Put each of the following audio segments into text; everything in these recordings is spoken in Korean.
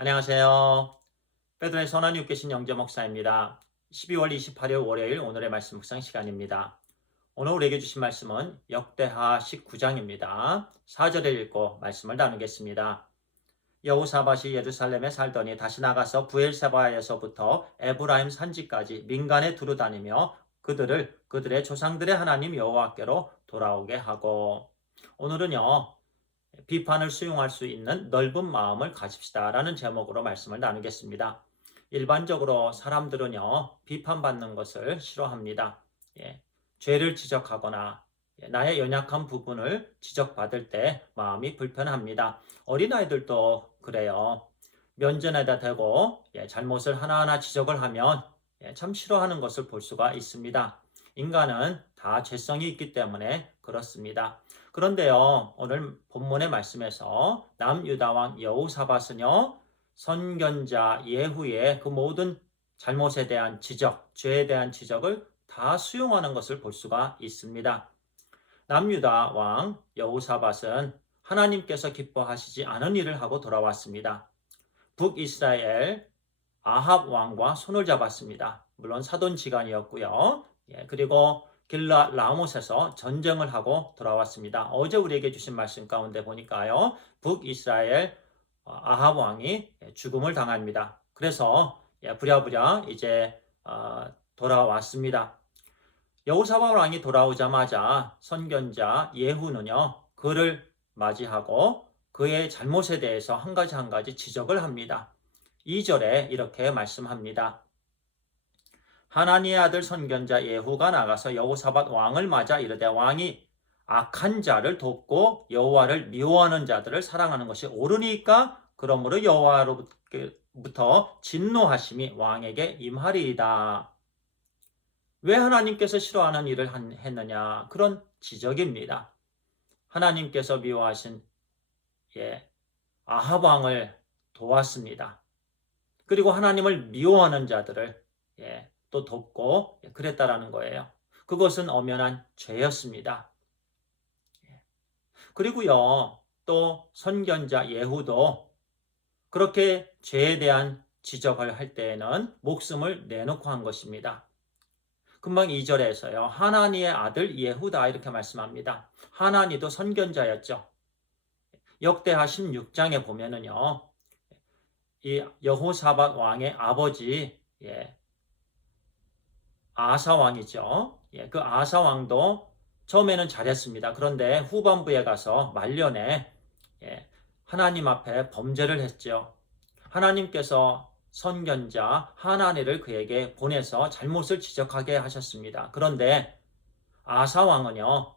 안녕하세요. 베드로의 선한 육계신 영재 목사입니다. 12월 28일 월요일 오늘의 말씀 묵상 시간입니다. 오늘 우리에게 주신 말씀은 역대하 19장입니다. 4절을 읽고 말씀을 나누겠습니다. 여호사밧이 예루살렘에 살더니 다시 나가서 부엘세바에서부터 에브라임 산지까지 민간에 두루다니며 그들의 조상들의 하나님 여호와께로 돌아오게 하고. 오늘은요, 비판을 수용할 수 있는 넓은 마음을 가집시다 라는 제목으로 말씀을 나누겠습니다. 일반적으로 사람들은요, 비판받는 것을 싫어합니다. 죄를 지적하거나 나의 연약한 부분을 지적받을 때 마음이 불편합니다. 어린아이들도 그래요. 면전에다 대고 잘못을 하나하나 지적을 하면 참 싫어하는 것을 볼 수가 있습니다. 인간은 다 죄성이 있기 때문에 그렇습니다. 그런데요, 오늘 본문의 말씀에서 남유다 왕 여호사밧은요, 선견자 예후의 그 모든 잘못에 대한 지적, 죄에 대한 지적을 다 수용하는 것을 볼 수가 있습니다. 남유다 왕 여호사밧은 하나님께서 기뻐하시지 않은 일을 하고 돌아왔습니다. 북이스라엘 아합 왕과 손을 잡았습니다. 물론 사돈지간이었고요. 그리고 길라 라못에서 전쟁을 하고 돌아왔습니다. 어제 우리에게 주신 말씀 가운데 보니까요, 북이스라엘 아합 왕이 죽음을 당합니다. 그래서 부랴부랴 이제 돌아왔습니다. 여호사밧 왕이 돌아오자마자 선견자 예후는요, 그를 맞이하고 그의 잘못에 대해서 한 가지 지적을 합니다. 2절에 이렇게 말씀합니다. 하나니의 아들 선견자 예후가 나가서 여호사밧 왕을 맞아 이르되 왕이 악한 자를 돕고 여호와를 미워하는 자들을 사랑하는 것이 옳으니까 그러므로 여호와로부터 진노하심이 왕에게 임하리이다. 왜 하나님께서 싫어하는 일을 했느냐? 그런 지적입니다. 하나님께서 미워하신 아합 왕을 도왔습니다. 그리고 하나님을 미워하는 자들을 또 돕고 그랬다라는 거예요. 그것은 엄연한 죄였습니다. 그리고요, 또 선견자 예후도 그렇게 죄에 대한 지적을 할 때에는 목숨을 내놓고 한 것입니다. 금방 2절에서요, 하나니의 아들 예후다 이렇게 말씀합니다. 하나니도 선견자였죠. 역대하 16장에 보면은요, 이 여호사밧 왕의 아버지 아사 왕이죠. 그 아사 왕도 처음에는 잘했습니다. 그런데 후반부에 가서 말년에 하나님 앞에 범죄를 했죠. 하나님께서 선견자 하나니를 그에게 보내서 잘못을 지적하게 하셨습니다. 그런데 아사 왕은요,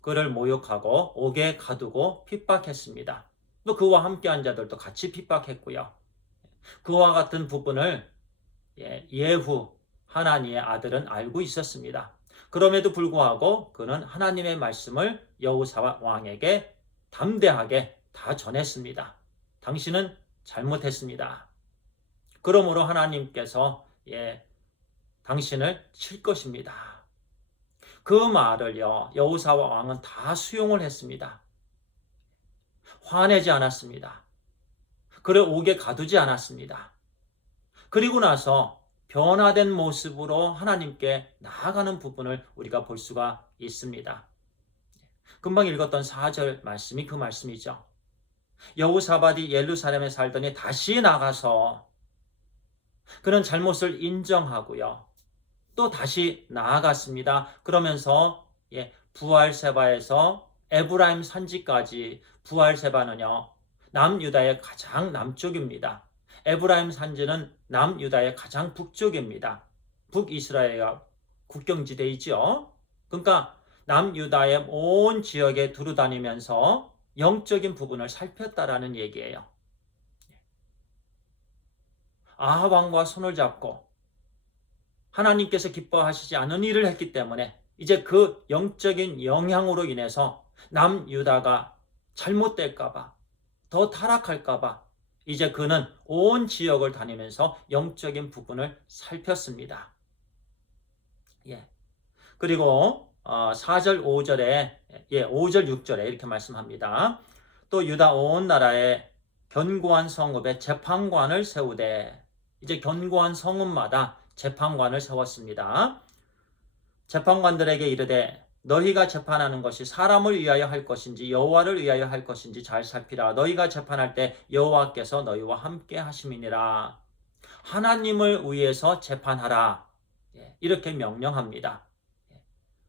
그를 모욕하고 옥에 가두고 핍박했습니다. 또 그와 함께한 자들도 같이 핍박했고요. 그와 같은 부분을 예후 하나니의 아들은 알고 있었습니다. 그럼에도 불구하고 그는 하나님의 말씀을 여호사밧 왕에게 담대하게 다 전했습니다. 당신은 잘못했습니다. 그러므로 하나님께서 당신을 칠 것입니다. 그 말을요, 여호사밧 왕은 다 수용을 했습니다. 화내지 않았습니다. 그를 옥에 가두지 않았습니다. 그리고 나서 변화된 모습으로 하나님께 나아가는 부분을 우리가 볼 수가 있습니다. 금방 읽었던 4절 말씀이 그 말씀이죠. 여호사밧이 예루살렘에 살더니 다시 나가서 그는 잘못을 인정하고요. 또 다시 나아갔습니다. 그러면서 부알세바에서 에브라임 산지까지, 부알세바는요, 남유다의 가장 남쪽입니다. 에브라임 산지는 남유다의 가장 북쪽입니다. 북이스라엘과 국경지대이죠. 그러니까 남유다의 온 지역에 두루다니면서 영적인 부분을 살폈다라는 얘기예요. 아합 왕과 손을 잡고 하나님께서 기뻐하시지 않은 일을 했기 때문에 이제 그 영적인 영향으로 인해서 남유다가 잘못될까봐, 더 타락할까봐 이제 그는 온 지역을 다니면서 영적인 부분을 살폈습니다. 그리고 4절 5절에 5절 6절에 이렇게 말씀합니다. 또 유다 온 나라에 견고한 성읍에 재판관을 세우되, 이제 견고한 성읍마다 재판관을 세웠습니다. 재판관들에게 이르되 너희가 재판하는 것이 사람을 위하여 할 것인지 여호와를 위하여 할 것인지 잘 살피라. 너희가 재판할 때 여호와께서 너희와 함께 하심이니라. 하나님을 위해서 재판하라. 이렇게 명령합니다.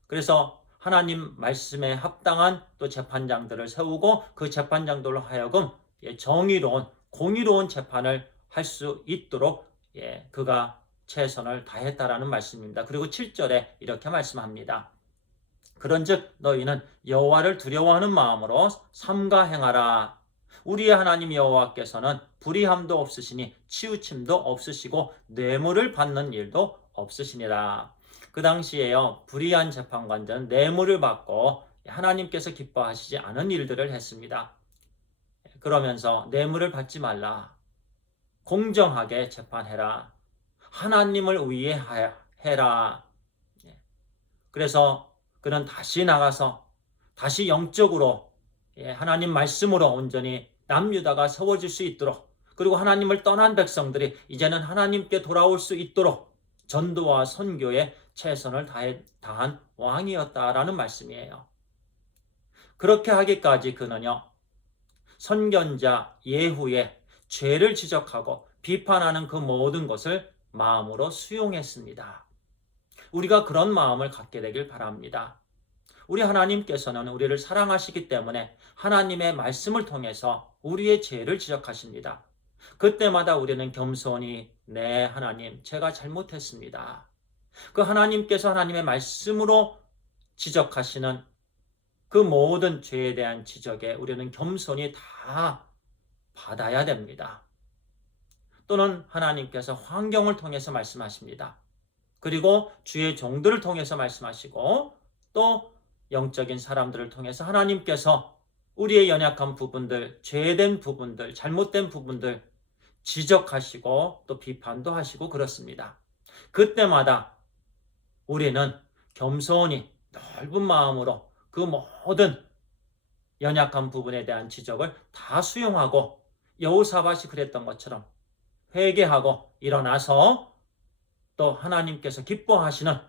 그래서 하나님 말씀에 합당한 또 재판장들을 세우고 그 재판장들로 하여금 정의로운 공의로운 재판을 할 수 있도록 그가 최선을 다했다라는 말씀입니다. 그리고 7절에 이렇게 말씀합니다. 그런즉 너희는 여호와를 두려워하는 마음으로 삼가 행하라. 우리의 하나님 여호와께서는 불의함도 없으시니 치우침도 없으시고 뇌물을 받는 일도 없으시니라. 그 당시에요, 불의한 재판관들은 뇌물을 받고 하나님께서 기뻐하시지 않은 일들을 했습니다. 그러면서 뇌물을 받지 말라. 공정하게 재판해라. 하나님을 위해 해라. 그래서 그는 다시 나가서 다시 영적으로 하나님 말씀으로 온전히 남유다가 세워질 수 있도록, 그리고 하나님을 떠난 백성들이 이제는 하나님께 돌아올 수 있도록 전도와 선교에 최선을 다한 왕이었다라는 말씀이에요. 그렇게 하기까지 그는요, 선견자 예후의 죄를 지적하고 비판하는 그 모든 것을 마음으로 수용했습니다. 우리가 그런 마음을 갖게 되길 바랍니다. 우리 하나님께서는 우리를 사랑하시기 때문에 하나님의 말씀을 통해서 우리의 죄를 지적하십니다. 그때마다 우리는 겸손히 네 하나님 제가 잘못했습니다. 그 하나님께서 하나님의 말씀으로 지적하시는 그 모든 죄에 대한 지적에 우리는 겸손히 다 받아야 됩니다. 또는 하나님께서 환경을 통해서 말씀하십니다. 그리고 주의 종들을 통해서 말씀하시고 또 영적인 사람들을 통해서 하나님께서 우리의 연약한 부분들, 죄된 부분들, 잘못된 부분들 지적하시고 또 비판도 하시고 그렇습니다. 그때마다 우리는 겸손히 넓은 마음으로 그 모든 연약한 부분에 대한 지적을 다 수용하고 여호사밧이 그랬던 것처럼 회개하고 일어나서 또 하나님께서 기뻐하시는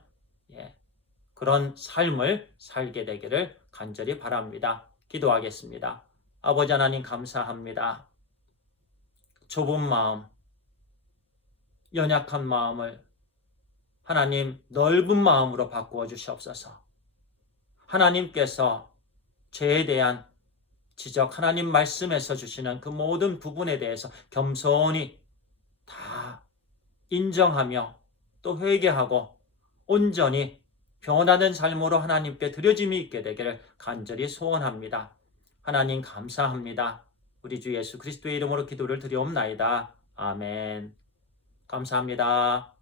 그런 삶을 살게 되기를 간절히 바랍니다. 기도하겠습니다. 아버지 하나님 감사합니다. 좁은 마음, 연약한 마음을 하나님 넓은 마음으로 바꾸어 주시옵소서. 하나님께서 죄에 대한 지적, 하나님 말씀에서 주시는 그 모든 부분에 대해서 겸손히 다 인정하며 또 회개하고 온전히 변화된 삶으로 하나님께 드려짐이 있게 되기를 간절히 소원합니다. 하나님 감사합니다. 우리 주 예수 그리스도의 이름으로 기도를 드리옵나이다. 아멘. 감사합니다.